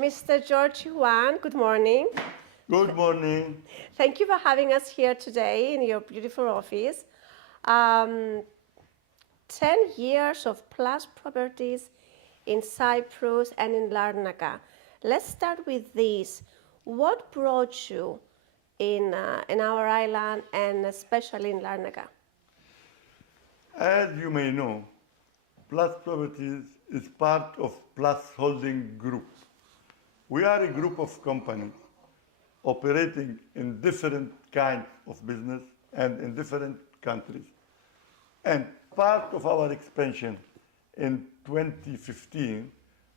Mr. George Chehwane, good morning. Good morning. Thank you for having us here today in your beautiful office. Um, 10 years of Plus properties in Cyprus and in Larnaca. Let's start with this. What brought you in our island and especially in Larnaca? As you may know, Plus Properties is part of Plus Holding Group. We are a group of companies operating in different kinds of business and in different countries. And part of our expansion in 2015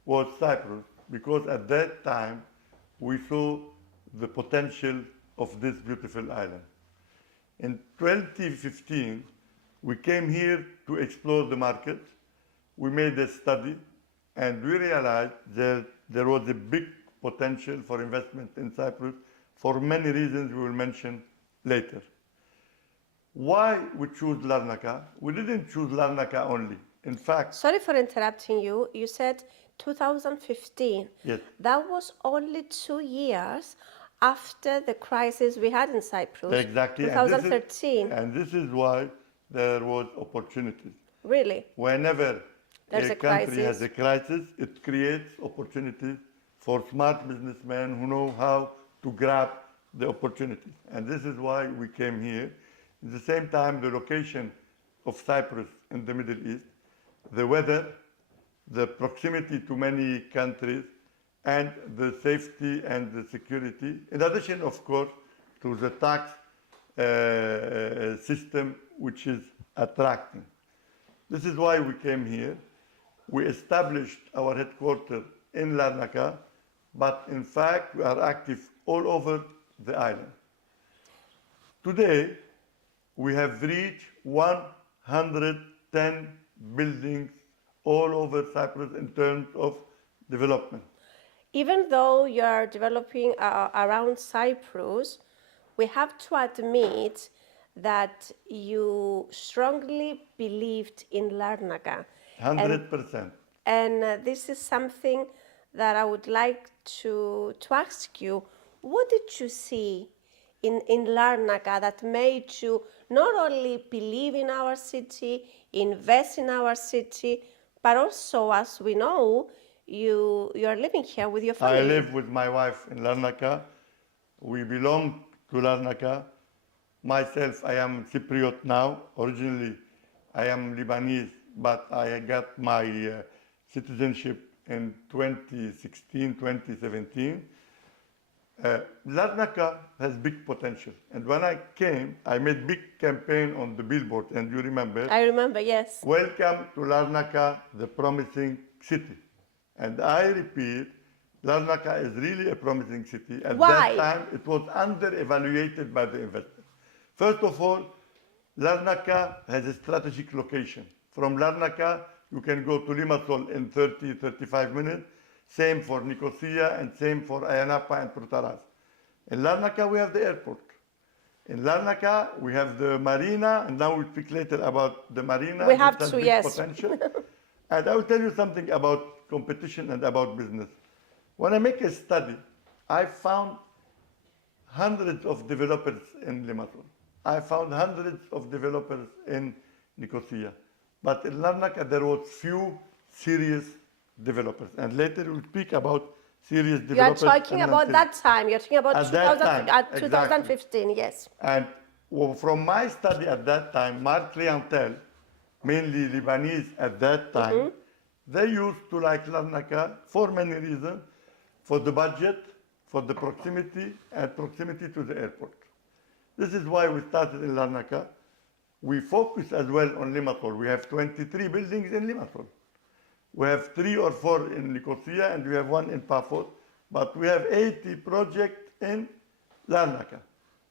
was Cyprus, because at that time we saw the potential of this beautiful island. In 2015, we came here to explore the market. We made a study and we realized that there was a big potential for investment in Cyprus for many reasons we will mention later. Why we choose Larnaca? We didn't choose Larnaca only. In fact, Sorry for interrupting you. You said 2015. yes, That was only 2 years after the crisis we had in Cyprus. exactly. 2013. And this is why there was opportunities. Really? Whenever There's a a country crisis. has a crisis, it creates opportunities for smart businessmen who know how to grab the opportunities. And this is why we came here. At the same time, the location of Cyprus in the Middle East, the weather, the proximity to many countries, and the safety and the security, in addition, of course, to the tax system, which is attracting. This is why we came here. We established our headquarters in Larnaca, but in fact, we are active all over the island. Today, we have reached 110 buildings all over Cyprus in terms of development. Even though you are developing around Cyprus, we have to admit that you strongly believed in Larnaca. 100%. And this is something that I would like to ask you. What did you see in Larnaca that made you not only believe in our city, invest in our city, but also, as we know, you are living here with your family? I live with my wife in Larnaca. We belong to Larnaca. Myself, I am Cypriot now. Originally, I am Lebanese, but I got my citizenship in 2016, 2017. Larnaca has big potential. And when I came, I made big campaign on the billboard, and you remember? I remember, yes. Welcome to Larnaca, the promising city. And I repeat, Larnaca is really a promising city. At Why? that time, it was under-evaluated by the investors. First of all, Larnaca has a strategic location. From Larnaca, you can go to Limassol in 30, 35 minutes. Same for Nicosia and same for Ayanapa and Protaras. In Larnaca, we have the airport. In Larnaca, we have the marina, and now we'll speak later about the marina. We have which has to, big yes. potential. And I will tell you something about competition and about business. When I make a study, I found hundreds of developers in Limassol. I found hundreds of developers in Nicosia. But in Larnaca, there was few serious developers. And later we'll speak about serious You are developers. talking and about non-serious. that time. You're talking about At that time, 2015, yes. And from my study at that time, my clientele, mainly Lebanese at that time, they used to like Larnaca for many reasons, for the budget, for the proximity, and proximity to the airport. This is why we started in Larnaca. We focus as well on Limassol. We have 23 buildings in Limassol. We have 3 or 4 in Nicosia, and we have 1 in Paphos. But we have 80 projects in Larnaca.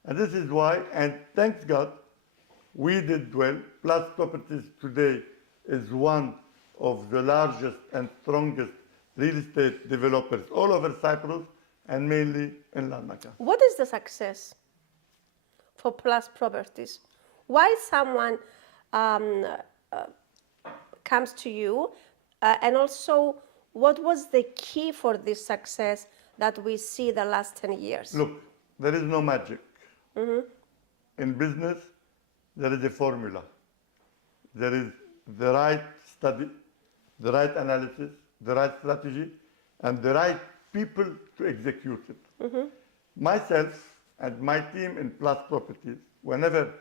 And this is why, and thanks God, we did well. Plus Properties today is one of the largest and strongest real estate developers all over Cyprus, and mainly in Larnaca. What is the success for Plus Properties? Why someone comes to you, and also what was the key for this success that we see the last 10 years? Look, there is no magic. In business, there is a formula. There is the right study, the right analysis, the right strategy, and the right people to execute it. Myself and my team in Plus Properties, whenever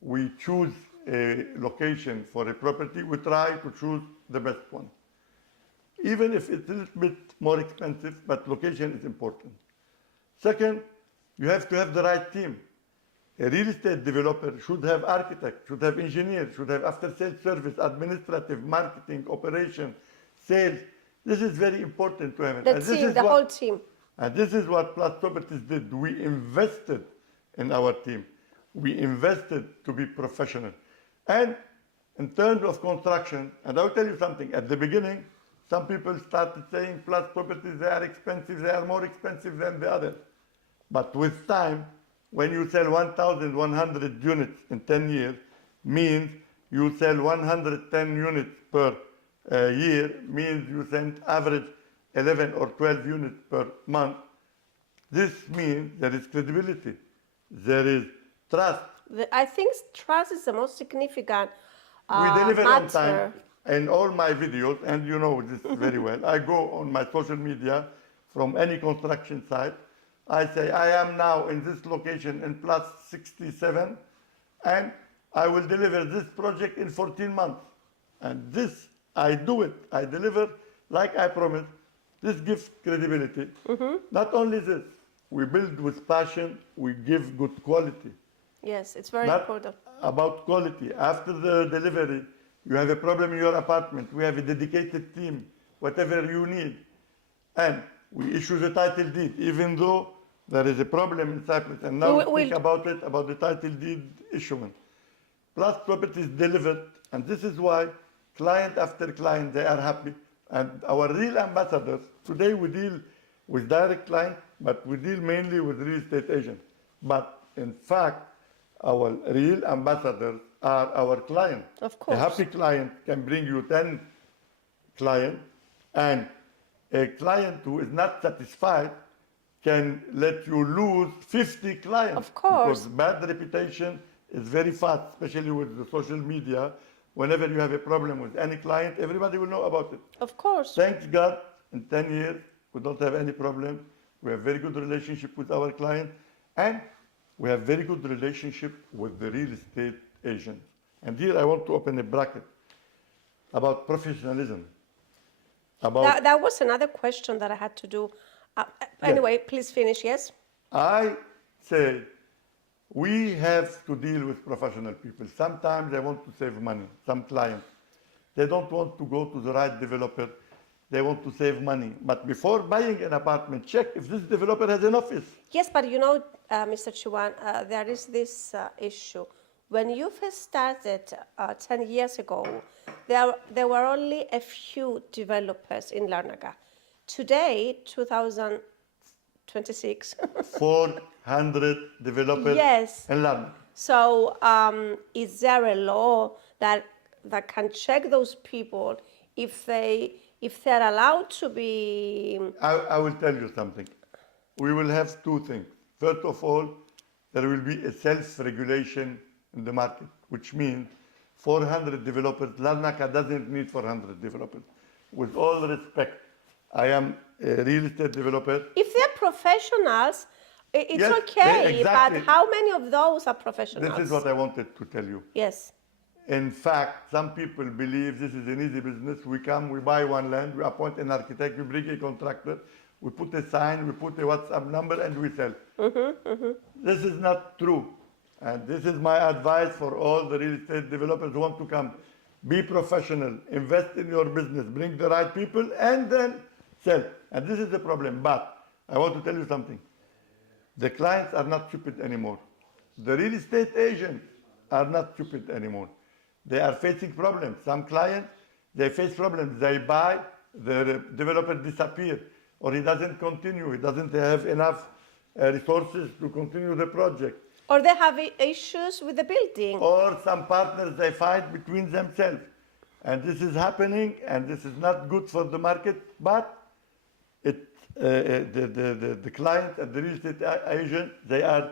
we choose a location for a property, we try to choose the best one. Even if it's a little bit more expensive, but location is important. Second, you have to have the right team. A real estate developer should have architects, should have engineers, should have after-sales service, administrative, marketing, operation, sales. This is very important to have it. The team, the whole team. And this is what Plus Properties did. We invested in our team. We invested to be professional. And in terms of construction, and I'll tell you something, at the beginning, some people started saying Plus Properties, they are expensive, they are more expensive than the others. But with time, when you sell 1,100 units in 10 years, means you sell 110 units per year, means you send average 11 or 12 units per month. This means there is credibility, there is trust. I think trust is the most significant We deliver on matter. time. In all my videos, and you know this very well, I go on my social media from any construction site. I say, I am now in this location in plus 67, and I will deliver this project in 14 months. And this, I do it. I deliver like I promised. This gives credibility. Not only this, we build with passion, we give good quality. Yes, it's very Not important. about quality. After the delivery, you have a problem in your apartment. We have a dedicated team, whatever you need. And we issue the title deed, even though there is a problem in Cyprus. And now think about it, about the title deed issuance. Plus Properties delivered, and this is why client after client, they are happy. And our real ambassadors, today we deal with direct clients, but we deal mainly with real estate agents. But in fact, our real ambassadors are our clients. Of course. A happy client can bring you 10 clients, and a client who is not satisfied can let you lose 50 clients. Of course. Because bad reputation is very fast, especially with the social media. Whenever you have a problem with any client, everybody will know about it. Of course. Thanks God, in 10 years, we don't have any problem. We have very good relationship with our client, and we have very good relationship with the real estate agents. And here I want to open a bracket about professionalism. About That was another question that I had to do. Anyway, please finish, yes? I say we have to deal with professional people. Sometimes they want to save money, some clients. They don't want to go to the right developer. They want to save money. But before buying an apartment, check if this developer has an office. Yes, but you know, Mr. Chehwane, there is this issue. When you first started 10 years ago, there were only a few developers in Larnaca. Today, 2026. 400 developers Yes. in London. So is there a law that can check those people if they're allowed to be? I will tell you something. We will have two things. First of all, there will be a self-regulation in the market, which means 400 developers. Larnaca doesn't need 400 developers. With all respect, I am a real estate developer. If they're professionals, it's Yes, okay. exactly. But how many of those are professionals? This is what I wanted to tell you. Yes. In fact, some people believe this is an easy business. We come, we buy one land, we appoint an architect, we bring a contractor, we put a sign, we put a WhatsApp number, and we sell. This is not true. And this is my advice for all the real estate developers who want to come. Be professional, invest in your business, bring the right people, and then sell. And this is the problem. But I want to tell you something. The clients are not stupid anymore. The real estate agents are not stupid anymore. They are facing problems. Some clients, they face problems. They buy, the developer disappears, or he doesn't continue. He doesn't have enough resources to continue the project. Or they have issues with the building. Or some partners, they fight between themselves. And this is happening, and this is not good for the market, but the client and the real estate agent, they are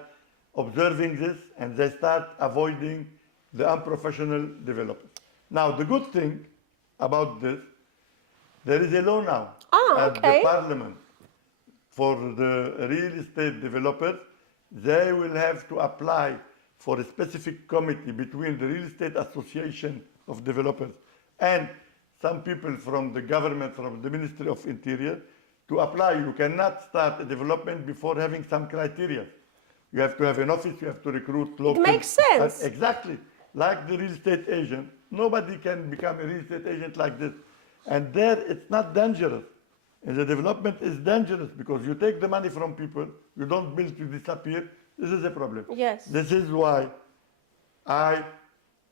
observing this, and they start avoiding the unprofessional developers. Now, the good thing about this, there is a law now Oh, at the okay. parliament for the real estate developers. They will have to apply for a specific committee between the real estate association of developers and some people from the government, from the Ministry of Interior, to apply. You cannot start a development before having some criteria. You have to have an office, you have to recruit local. It makes sense. Exactly. Like the real estate agent. Nobody can become a real estate agent like this. And there, it's not dangerous. And the development is dangerous because you take the money from people, you don't build to disappear. This is a problem. Yes. This is why I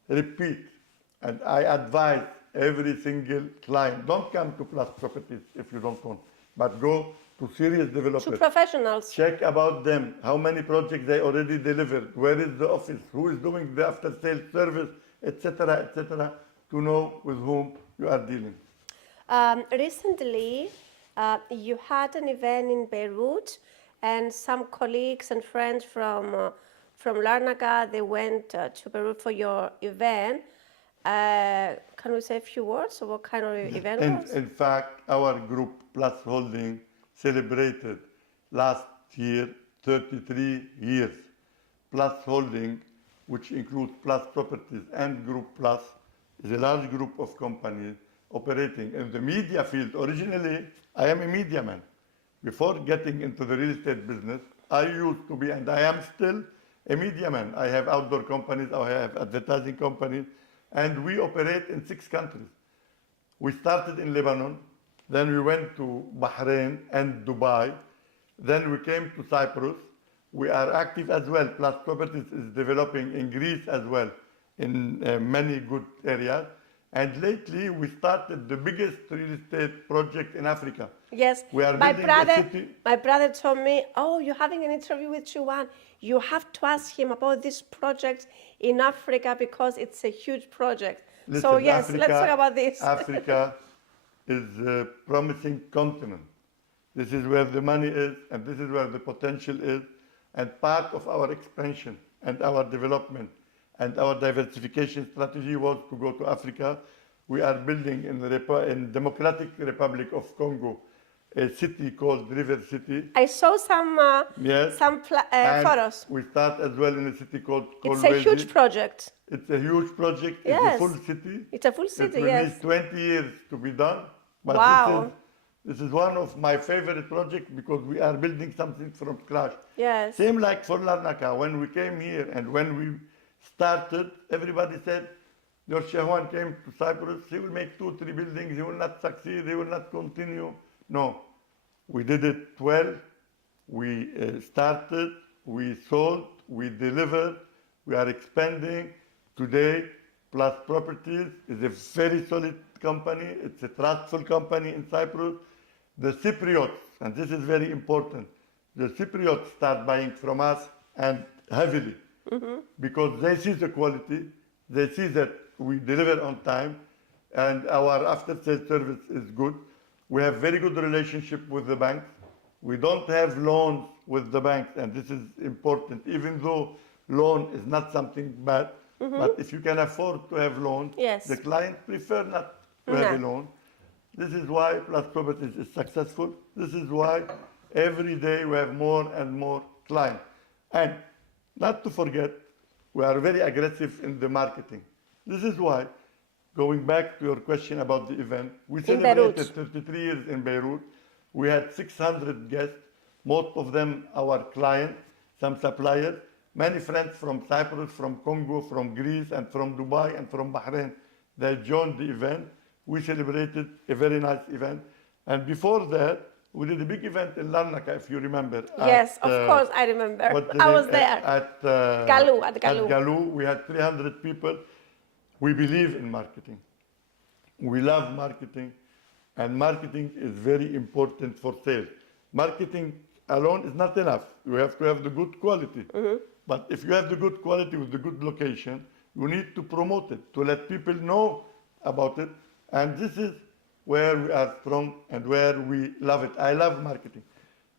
repeat and I advise every single client, don't come to Plus Properties if you don't want, but go to serious To developers. professionals. Check about them, how many projects they already delivered, where is the office, who is doing the after-sales service, etc., to know with whom you are dealing. Recently, you had an event in Beirut, and some colleagues and friends from Larnaca, they went to Beirut for your event. Can we say a few words of what kind of event it was? In fact, our group, Plus Holding, celebrated last year 33 years. Plus Holding, which includes Plus Properties and Group Plus, is a large group of companies operating in the media field. Originally, I am a media man. Before getting into the real estate business, I used to be, and I am still, a media man. I have outdoor companies, I have advertising companies, and we operate in 6 countries. We started in Lebanon, then we went to Bahrain and Dubai, then we came to Cyprus. We are active as well. Plus Properties is developing in Greece as well, in many good areas. And lately, we started the biggest real estate project in Africa. Yes, We are my building a brother, city. my brother told me, "Oh, you're having an interview with Chehwane. You have to ask him about this project in Africa because it's a huge project." So Listen, yes, let's talk about this. Africa is a promising continent. This is where the money is, and this is where the potential is. And part of our expansion and our development and our diversification strategy was to go to Africa. We are building in Democratic Republic of Congo a city called River City. I saw some Yes. And photos. we start as well in a city called It's a Kolwezi. huge project. It's a huge project. Yes. It's a full city. It's a full city, It will yes. need 20 years to be done. But Wow. this is one of my favorite projects because we are building something from scratch. Yes. Same like for Larnaca. When we came here and when we started, everybody said, your Chehwane came to Cyprus, he will make 2, 3 buildings, he will not succeed, he will not continue. No, we did it well. We started, we sold, we delivered, we are expanding. Today, Plus Properties is a very solid company. It's a trustful company in Cyprus. The Cypriots, and this is very important, the Cypriots start buying from us and heavily because they see the quality, they see that we deliver on time, and our after-sales service is good. We have very good relationship with the banks. We don't have loans with the banks, and this is important, even though loan is not something bad. But if you can afford to have loans, Yes. the client prefer not to have a loan. This is why Plus Properties is successful. This is why every day we have more and more clients. And not to forget, we are very aggressive in the marketing. This is why, going back to your question about the event, we celebrated Beirut. 33 years in Beirut. We had 600 guests, most of them our clients, some suppliers, many friends from Cyprus, from Congo, from Greece, and from Dubai, and from Bahrain. They joined the event. We celebrated a very nice event. And before that, we did a big event in Larnaca, if you remember. Yes, of course, I remember. I was there. At Galou, at Galou. At Galou, we had 300 people. We believe in marketing. We love marketing, and marketing is very important for sales. Marketing alone is not enough. You have to have the good quality. But if you have the good quality with the good location, you need to promote it, to let people know about it. And this is where we are strong and where we love it. I love marketing.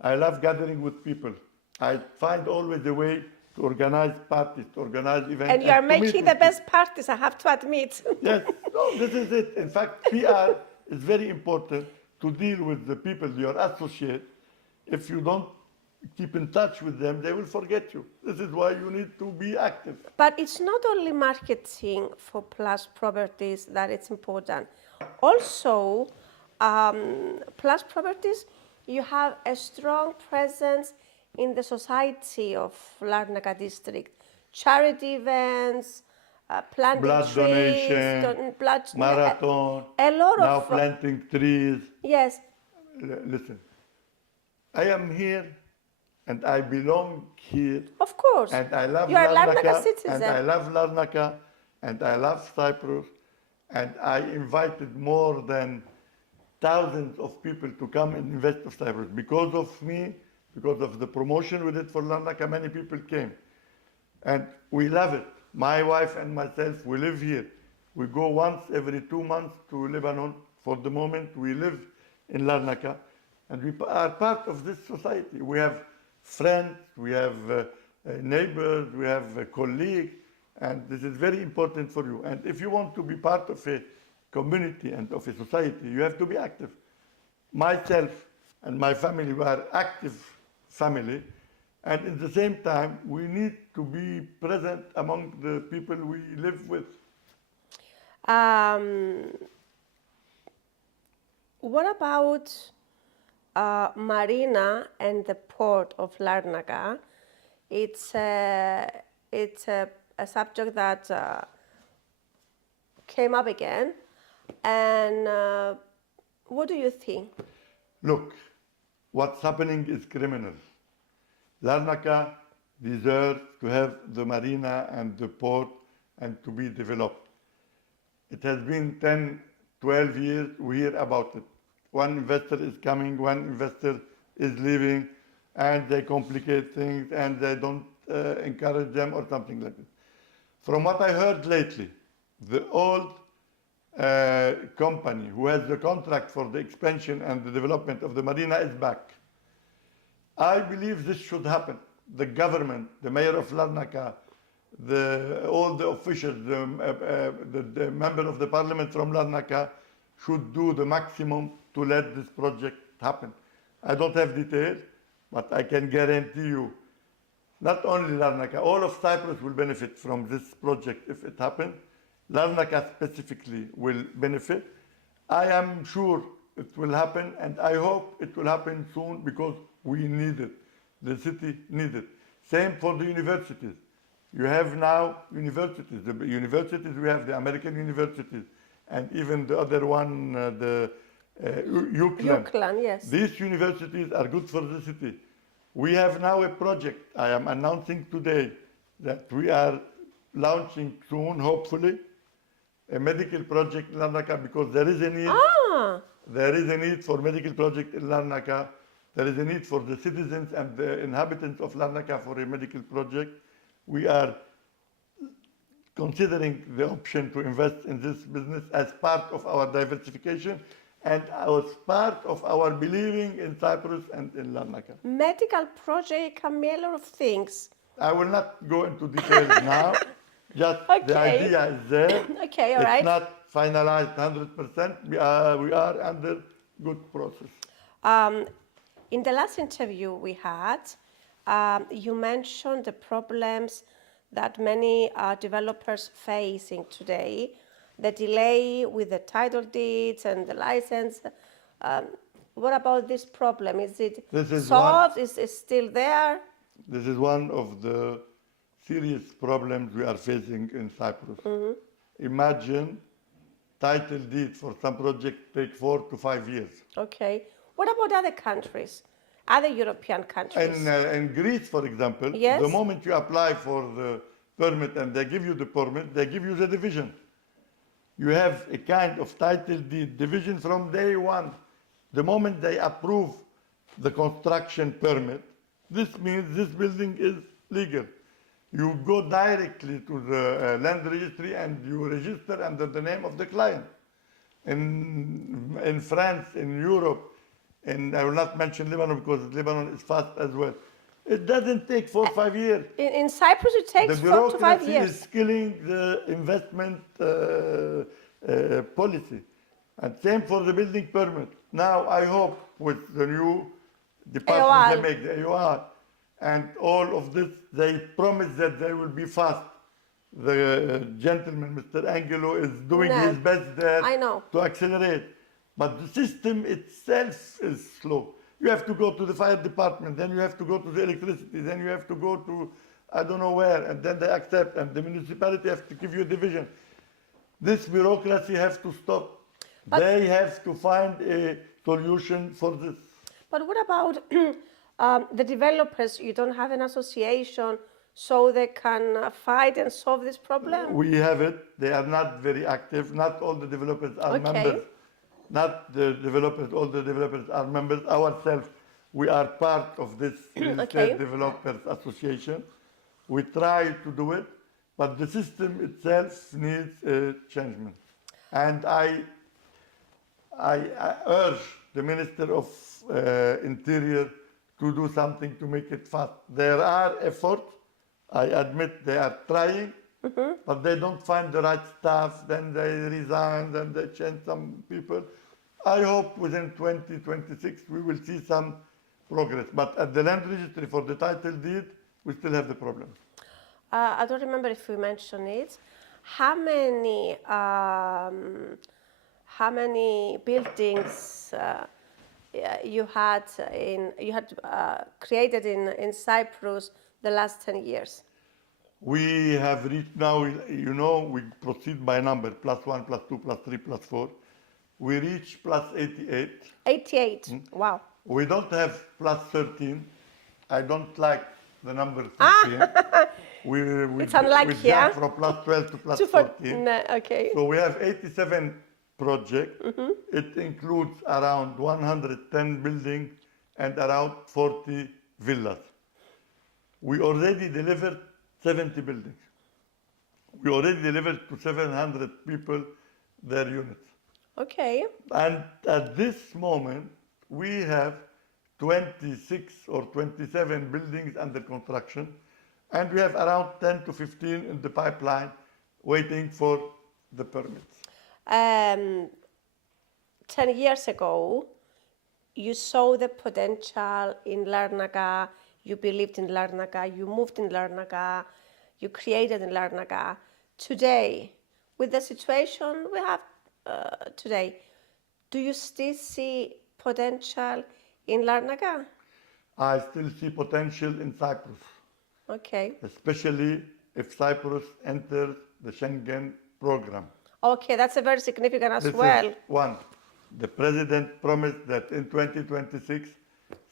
I love gathering with people. I find always a way to organize parties, to organize events. And you are to meet making with the people. best parties, I have to admit. Yes, no, this is it. In fact, PR is very important to deal with the people you associate. If you don't keep in touch with them, they will forget you. This is why you need to be active. But it's not only marketing for Plus Properties that it's important. Also, Plus Properties, you have a strong presence in the society of Larnaca district. Charity events, planting Blood trees, donation, blood marathon, a lot now of planting trees. yes. Listen, I am here and I belong here. Of course. And I love You are Larnaca Larnaca, citizen. and I love Larnaca, and I love Cyprus, and I invited more than thousands of people to come and invest in Cyprus. Because of me, because of the promotion we did for Larnaca, many people came. And we love it. My wife and myself, we live here. We go once every 2 months to Lebanon. For the moment, we live in Larnaca, and we are part of this society. We have friends, we have neighbors, we have colleagues, and this is very important for you. And if you want to be part of a community and of a society, you have to be active. Myself and my family, we are active family, and at the same time, we need to be present among the people we live with. What about Marina and the port of Larnaca? It's a subject that came up again. And what do you think? Look, what's happening is criminal. Larnaca deserves to have the marina and the port and to be developed. It has been 10, 12 years, we hear about it. One investor is coming, one investor is leaving, and they complicate things and they don't encourage them or something like that. From what I heard lately, the old company who has the contract for the expansion and the development of the marina is back. I believe this should happen. The government, the mayor of Larnaca, all the officials, the member of the parliament from Larnaca should do the maximum to let this project happen. I don't have details, but I can guarantee you, not only Larnaca, all of Cyprus will benefit from this project if it happens. Larnaca specifically will benefit. I am sure it will happen, and I hope it will happen soon because we need it. The city needs it. Same for the universities. You have now universities. The universities, we have the American universities, and even the other one, the UCLan. UCLan, yes. These universities are good for the city. We have now a project. I am announcing today that we are launching soon, hopefully, a medical project in Larnaca because there is a need. There is a need for medical project in Larnaca. There is a need for the citizens and the inhabitants of Larnaca for a medical project. We are considering the option to invest in this business as part of our diversification and as part of our believing in Cyprus and in Larnaca. Medical project can mean a lot of things. I will not go into details now. Just the Okay. idea is there. Okay, all it's right. not finalized 100%. We are under good process. In the last interview we had, you mentioned the problems that many developers facing today, the delay with the title deeds and the license. What about this problem? Is it solved? Is it still there? This is one of the serious problems we are facing in Cyprus. Imagine title deed for some project take 4 to 5 years. Okay. What about other countries, other European countries? In Greece, for example, Yes. the moment you apply for the permit and they give you the permit, they give you the division. You have a kind of title deed division from day one. The moment they approve the construction permit, this means this building is legal. You go directly to the land registry and you register under the name of the client. in France, in Europe, and I will not mention Lebanon because Lebanon is fast as well. It doesn't take 4 or 5 years. In Cyprus, it takes The 4 to 5 bureaucracy years. is killing the investment policy. And same for the building permit. Now I hope with the new department they AOR. make, the AOR, and all of this, they promise that they will be fast. The gentleman, Mr. Angelo, is doing No, his best there I know. to accelerate. But the system itself is slow. You have to go to the fire department, then you have to go to the electricity, then you have to go to I don't know where, and then they accept, and the municipality has to give you a division. This bureaucracy has to stop. But- They have to find a solution for this. But what about the developers? You don't have an association so they can fight and solve this problem? We have it. They are not very active. Not all the developers are Okay. members. Not the developers, all the developers are members. Ourselves, we are part of this real Okay. estate developers association. We try to do it, but the system itself needs a changement. And I urge the Minister of Interior to do something to make it fast. There are efforts. I admit they are trying, but they don't find the right staff. Then they resign, then they change some people. I hope within 2026 we will see some progress. But at the land registry for the title deed, we still have the problem. I don't remember if we mentioned it. How many buildings you had created in Cyprus the last 10 years? We have reached now, you know, we proceed by number, +1, +2, +3, +4. We reach +88. 88. Wow. We don't have +13. I don't like the number 13. It's unlike we here. jump from +12 to +14. No, okay. So we have 87 projects. It includes around 110 buildings and around 40 villas. We already delivered 70 buildings. We already delivered to 700 people their units. Okay. And at this moment, we have 26 or 27 buildings under construction, and we have around 10 to 15 in the pipeline waiting for the permits. 10 years ago, you saw the potential in Larnaca, you believed in Larnaca, you moved in Larnaca, you created in Larnaca. Today, with the situation we have today, do you still see potential in Larnaca? I still see potential in Cyprus, Okay. especially if Cyprus enters the Schengen program. Okay, that's a very significant as This well. is one. The president promised that in 2026,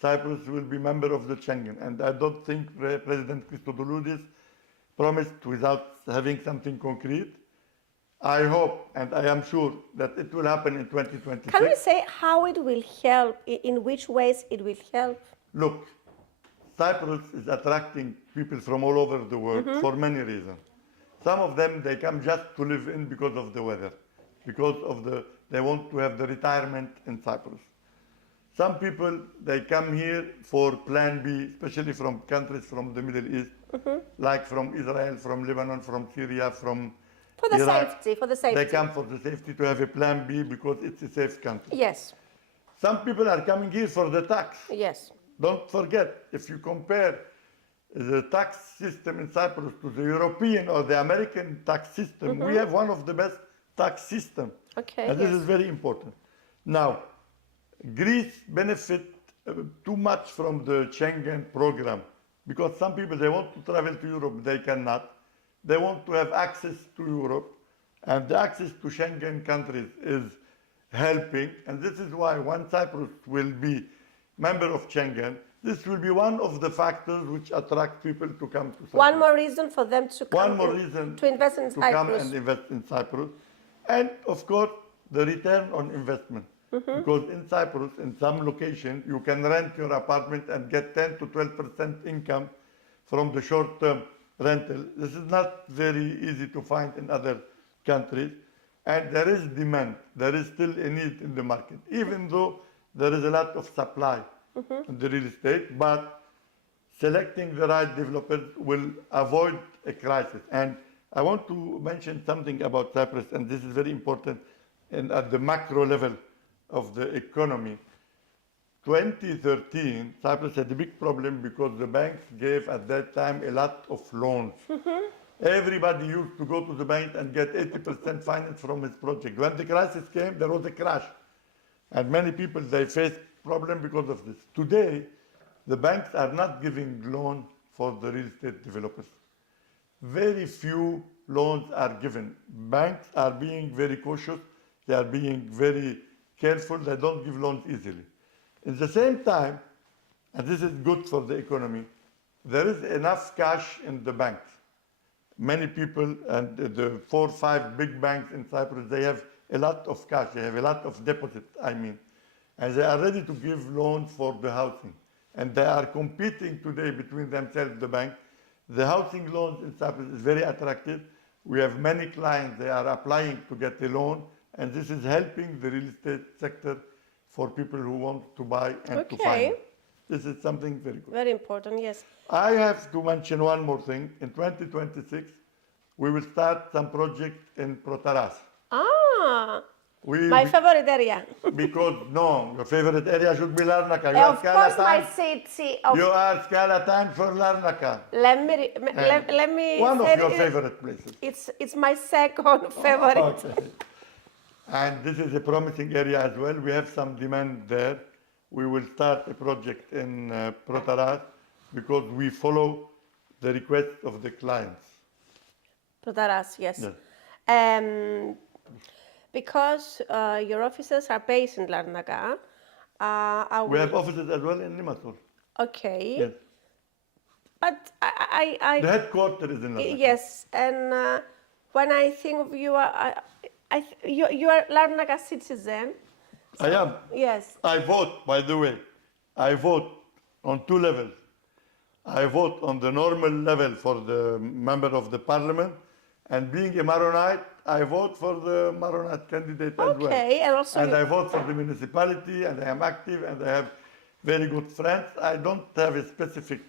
Cyprus will be member of the Schengen. And I don't think President Christodoulidis promised without having something concrete. I hope and I am sure that it will happen in 2026. Can we say how it will help, in which ways it will help? Look, Cyprus is attracting people from all over the world for many reasons. Some of them, they come just to live in because of the weather, because of they want to have the retirement in Cyprus. Some people, they come here for plan B, especially from countries from the Middle East, like from Israel, from Lebanon, from Syria, from For the Iraq. safety, for the safety. They come for the safety to have a plan B because it's a safe country. Yes, Some people are coming here for the tax. yes. Don't forget, if you compare the tax system in Cyprus to the European or the American tax system, we have one of the best tax systems. Okay, And this yes. is very important. Now, Greece benefit too much from the Schengen program because some people, they want to travel to Europe, they cannot. They want to have access to Europe, and the access to Schengen countries is helping. And this is why when Cyprus will be member of Schengen, this will be one of the factors which attract people to come to Cyprus. One more reason for them to come One more reason to invest in to come Cyprus. and invest in Cyprus. And of course, the return on investment. Because in Cyprus, in some location, you can rent your apartment and get 10 to 12% income from the short-term rental. This is not very easy to find in other countries. and there is demand. There is still a need in the market, even though there is a lot of supply in the real estate. But selecting the right developers will avoid a crisis. And I want to mention something about Cyprus, and this is very important, and at the macro level of the economy. 2013, Cyprus had a big problem because the banks gave at that time a lot of loans. Everybody used to go to the bank and get 80% finance from his project. When the crisis came, there was a crash. And many people, they faced problem because of this. Today, the banks are not giving loan for the real estate developers. Very few loans are given. Banks are being very cautious. They are being very careful. They don't give loans easily. At the same time, and this is good for the economy, there is enough cash in the banks. Many people and the 4 or 5 big banks in Cyprus, they have a lot of cash. They have a lot of deposit, I mean. And they are ready to give loans for the housing. And they are competing today between themselves, the bank. The housing loans in Cyprus is very attractive. We have many clients, they are applying to get a loan. And this is helping the real estate sector for people who want to buy and to finance. This is something very good. Very important, yes. I have to mention one more thing. In 2026, we will start some project in Protaras. My favorite area. Because, no, your favorite area should be Larnaca. You Of course, my city. You are Scalatan for Larnaca. Let me one say of your it- favorite places. It's my second favorite. Okay. And this is a promising area as well. We have some demand there. We will start a project in Protaras because we follow the request of the clients. Protaras, yes. Yes. Because your offices are based in Larnaca, We have offices as well in Limassol. Okay. Yes. But The headquarters is in Larnaca. yes, and when I think of you, you are Larnaca citizen. I am. Yes. I vote, by the way. I vote on 2 levels. I vote on the normal level for the member of the parliament, and being a Maronite, I vote for the Maronite candidate as well. Okay, and also And I vote for the municipality, and I am active, and I have very good friends. I don't have a specific.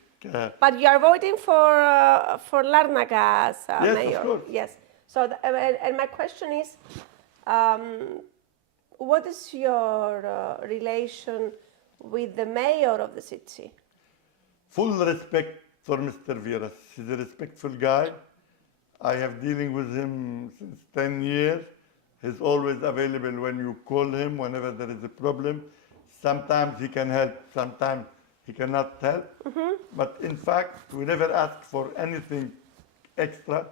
But you are voting for Larnaca's Yes, mayor. of course. Yes. So, and my question is, what is your relation with the mayor of the city? Full respect for Mr. Vieras. He's a respectful guy. I have dealing with him since 10 years. He's always available when you call him, whenever there is a problem. Sometimes he can help, sometimes he cannot help. But in fact, we never ask for anything extra.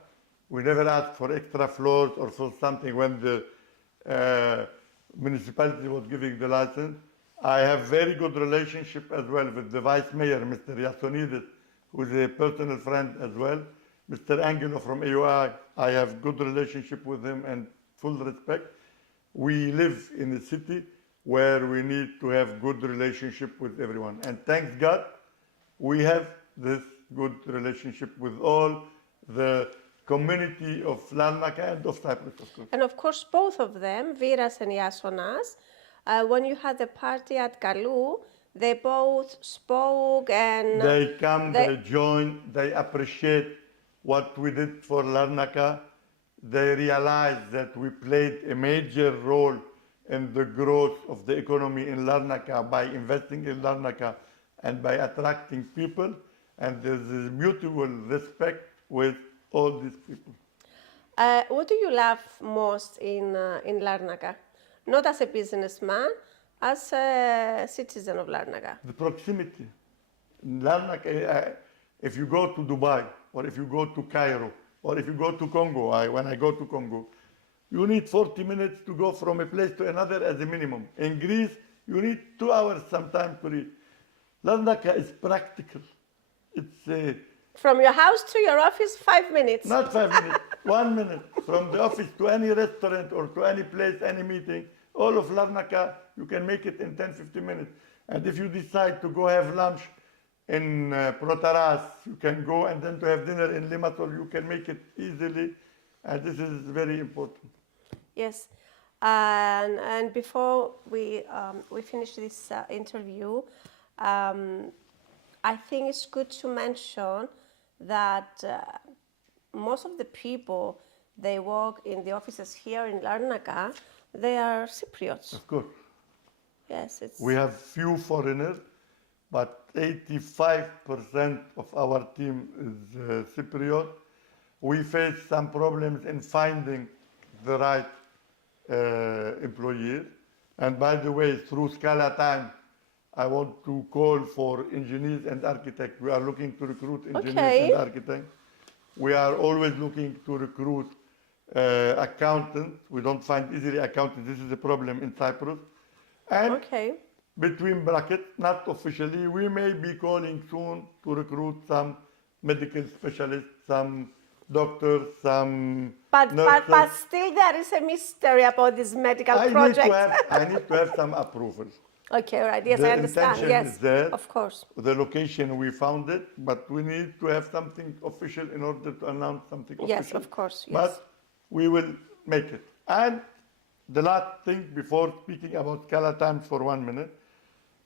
We never ask for extra floors or for something when the municipality was giving the license. I have very good relationship as well with the vice mayor, Mr. Yasonidis, who is a personal friend as well. Mr. Angelo from AUI, I have good relationship with him and full respect. We live in a city where we need to have good relationship with everyone. And thanks God, we have this good relationship with all the community of Larnaca and of Cyprus, of course. And of course, both of them, Viras and Iasonas, when you had the party at Kalou, they both spoke and They come, they join, they appreciate what we did for Larnaca. They realize that we played a major role in the growth of the economy in Larnaca by investing in Larnaca and by attracting people. And there's a mutual respect with all these people. what do you love most in Larnaca? Not as a businessman, as a citizen of Larnaca. The proximity. In Larnaca, if you go to Dubai, or if you go to Cairo, or if you go to Congo, when I go to Congo, you need 40 minutes to go from a place to another as a minimum. In Greece, you need 2 hours sometimes to reach. Larnaca is practical. It's From your house to your office, 5 minutes. not 5 minutes, 1 minute. From the office to any restaurant or to any place, any meeting, all of Larnaca, you can make it in 10, 15 minutes. And if you decide to go have lunch in Protaras, you can go, and then to have dinner in Limassol, you can make it easily. And this is very important. Yes. And before we finish this interview, um, I think it's good to mention that most of the people they work in the offices here in Larnaca, they are Cypriots. Of course. Yes, it's We have few foreigners, but 85% of our team is Cypriot. We face some problems in finding the right employees. And by the way, through Scala Time, I want to call for engineers and architects. We are looking to recruit engineers and okay. architects. We are always looking to recruit accountants. We don't find easily accountants. This is a problem in Cyprus. And Okay. between brackets, not officially, we may be calling soon to recruit some medical specialists, some doctors, some nurses. But still there is a mystery about this medical project. I need to have some approval. Okay, all right. Yes, The I understand. intention Yes, is there. of course. The location we found it, but we need to have something official in order to announce something Yes, official. of course. Yes. But we will make it. And the last thing before speaking about Scala Times for 1 minute,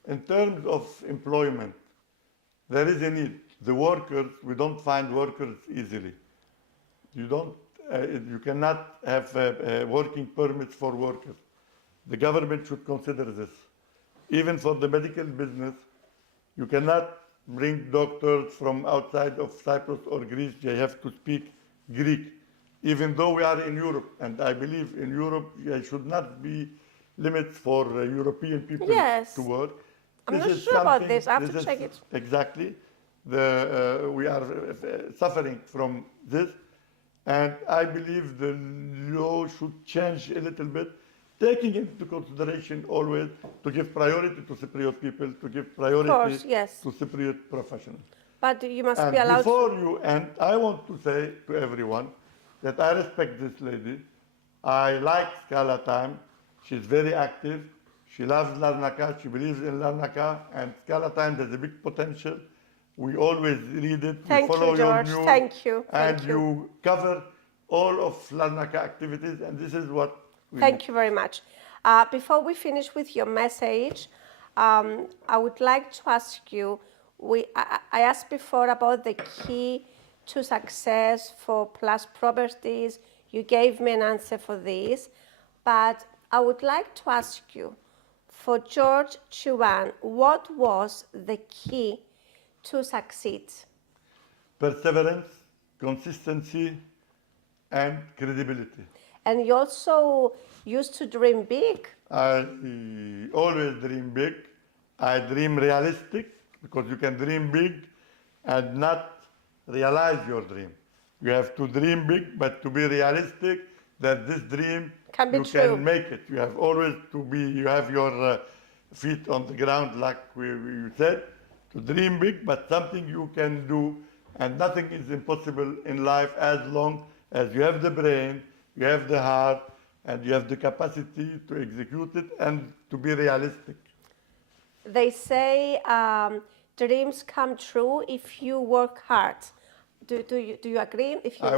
in terms of employment, there is a need. The workers, we don't find workers easily. You cannot have working permits for workers. The government should consider this. Even for the medical business, you cannot bring doctors from outside of Cyprus or Greece. They have to speak Greek. Even though we are in Europe, and I believe in Europe there should not be limits for European people Yes. to work. I'm not sure about this. I have to check it. Exactly. We are suffering from this, and I believe the law should change a little bit, taking into consideration always to give priority to Cypriot people, to give priority course, yes. to Cypriot professionals. But you must And be allowed before to. you end, I want to say to everyone that I respect this lady. I like Scala Time. She's very active. She loves Larnaca. She believes in Larnaca. And Scala Time has a big potential. We always read it. Thank we follow you, your George. news. Thank you. And Thank you. you cover all of Larnaca activities. And this is what we Thank you very much. Before we finish with your message, I would like to ask you, I asked before about the key to success for Plus Properties. You gave me an answer for this, but I would like to ask you, for George Chehwane, what was the key to succeed? perseverance, consistency, and credibility. And you also used to dream big. I always dream big. I dream realistic because you can dream big and not realize your dream. You have to dream big, but to be realistic that this dream Can be you true. can make it. You have always to be. You have your feet on the ground, like you said, to dream big, but something you can do, and nothing is impossible in life as long as you have the brain, you have the heart, and you have the capacity to execute it and to be realistic. They say dreams come true if you work hard. Do you agree? If you I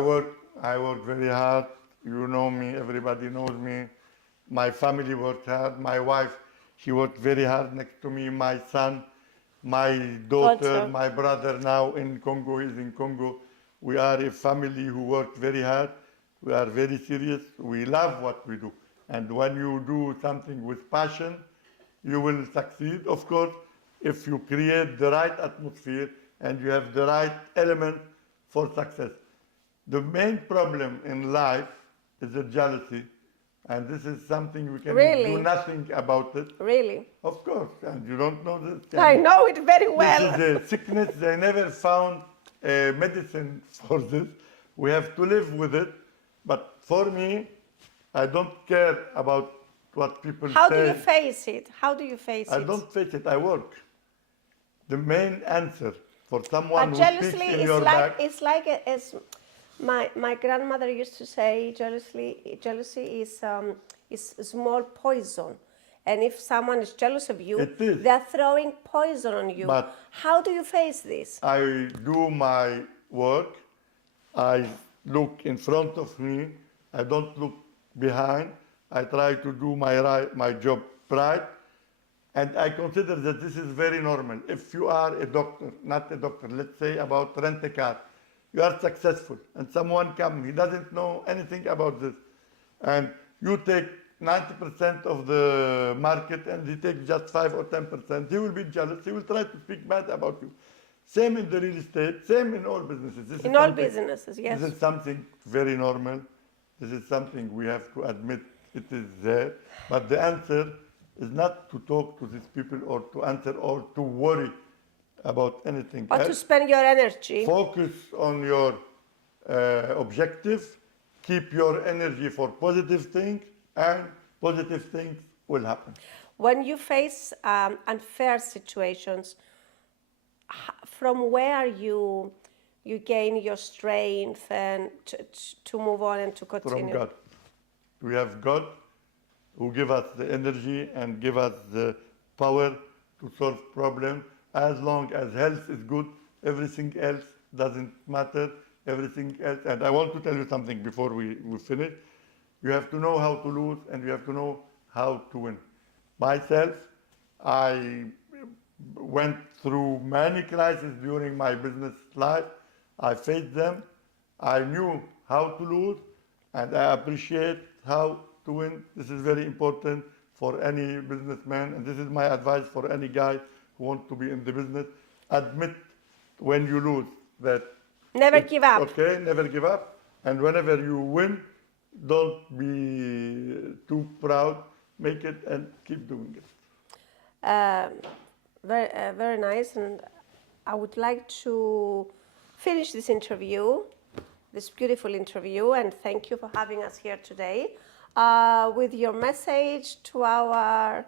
work very hard. You know me, everybody knows me. My family worked hard. My wife, she worked very hard next to me. My son, my daughter, Also. my brother now in Congo, is in Congo. We are a family who worked very hard. We are very serious. We love what we do. And when you do something with passion, you will succeed. Of course, if you create the right atmosphere and you have the right element for success. The main problem in life is the jealousy. And this is something we can Really? do nothing about it. really, Of course, and you don't know this. I know it very well. This is a sickness. They never found a medicine for this. We have to live with it. But for me, I don't care about what people How say. do you face it? How do you face I it? don't face it. I work. The main answer for someone But who speaks jealously in is your like back. it's like as my grandmother used to say. Jealousy is small poison, and if someone is jealous of you, It is. they are throwing poison on you. But- How do you face this? I do my work. I look in front of me. I don't look behind. I try to do my job right. And I consider that this is very normal. If you are a doctor, not a doctor, let's say about rent a car, you are successful, and someone comes, he doesn't know anything about this, and you take 90% of the market and he takes just 5 or 10%, he will be jealous, he will try to speak bad about you. Same in the real estate, same in all businesses. In all businesses, yes. This is something very normal. This is something we have to admit it is there. But the answer is not to talk to these people or to answer or to worry about anything Or else. to spend your energy. Focus on your objective. Keep your energy for positive things, and positive things will happen. When you face unfair situations, from where you gain your strength and to move on and to continue? From God. We have God who give us the energy and give us the power to solve problems. As long as health is good, everything else doesn't matter. Everything else, and I want to tell you something before we finish. You have to know how to lose, and you have to know how to win. Myself, I went through many crises during my business life. I faced them. I knew how to lose, and I appreciate how to win. This is very important for any businessman, and this is my advice for any guy who wants to be in the business. Admit when you lose that. Never give up. Okay, never give up. And whenever you win, don't be too proud. Make it and keep doing it. Very nice. And I would like to finish this interview, this beautiful interview, and thank you for having us here today, with your message to our,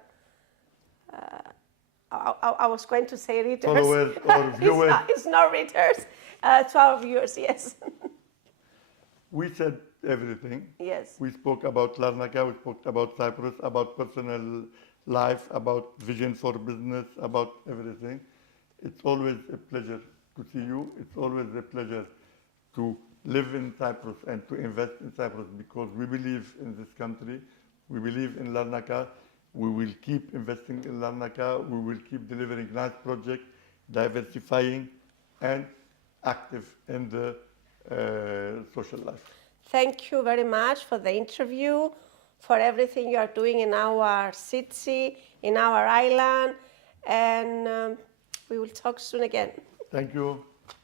I was going to say readers. Followers or viewers. It's not readers. To our viewers, yes. We said everything. Yes. We spoke about Larnaca, we spoke about Cyprus, about personal life, about vision for business, about everything. It's always a pleasure to see you. It's always a pleasure to live in Cyprus and to invest in Cyprus, because we believe in this country. We believe in Larnaca. We will keep investing in Larnaca. We will keep delivering nice projects, diversifying, and active in the social life. Thank you very much for the interview, for everything you are doing in our city, in our island, and we will talk soon again. Thank you.